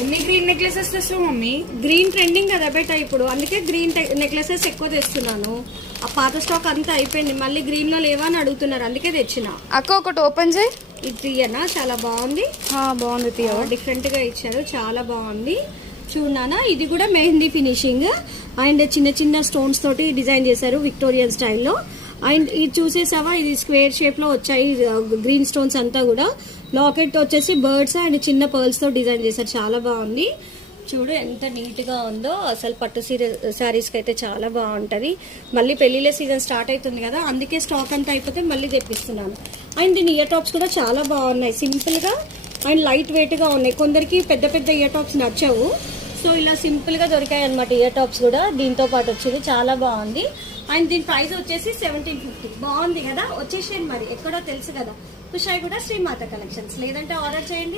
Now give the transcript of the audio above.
ఎన్ని green necklaces తెస్తావు mummy? Green trending కదా బేటా ఇప్పుడు, అందుకే గ్రీన్ నెక్లెసెస్ ఎక్కువ తెస్తున్నాను. ఆ పాత స్టాక్ అంతా అయిపోయింది, మళ్ళీ గ్రీన్ లో లేవా అని అడుగుతున్నారు, అందుకే తెచ్చిన. అక్క ఒకటి ఓపెన్ చేయి. ఇది తీయనా? చాలా బాగుంది. బాగుంది తీయ. డిఫరెంట్ గా ఇచ్చారు, చాలా బాగుంది. చూడనా, ఇది కూడా మెహందీ ఫినిషింగ్ అండ్ చిన్న చిన్న స్టోన్స్ తోటి డిజైన్ చేశారు విక్టోరియన్ స్టైల్లో. అండ్ ఇది చూసేసావా, ఇది స్క్వేర్ షేప్ లో వచ్చాయి గ్రీన్ స్టోన్స్ అంతా కూడా. లాకెట్ వచ్చేసి బర్డ్స్ అండ్ చిన్న పర్ల్స్ తో డిజైన్ చేశారు, చాలా బాగుంది. చూడు ఎంత నీట్ గా ఉందో, అసలు పట్టు శారీస్ కి అయితే చాలా బాగుంటది. మళ్ళీ పెళ్లిళ్ళ సీజన్ స్టార్ట్ అవుతుంది కదా, అందుకే స్టాక్ అంతా అయిపోతే మళ్ళీ తెప్పిస్తున్నాను. అండ్ దీని ఇయర్ టాప్స్ కూడా చాలా బాగున్నాయి, సింపుల్ గా అండ్ లైట్ వెయిట్ గా ఉన్నాయి. కొందరికి పెద్ద పెద్ద ఇయర్ టాప్స్ నచ్చవు, సో ఇలా సింపుల్ గా దొరికాయి అనమాట ఇయర్ టాప్స్ కూడా. దీంతో పాటు వచ్చింది, చాలా బాగుంది. అండ్ దీని ప్రైస్ వచ్చేసి 1750. బాగుంది కదా, వచ్చేసేయండి మరి, ఎక్కడో తెలుసు కదా, కుషాయి కూడా శ్రీమాత కలెక్షన్స్. లేదంటే ఆర్డర్ చేయండి.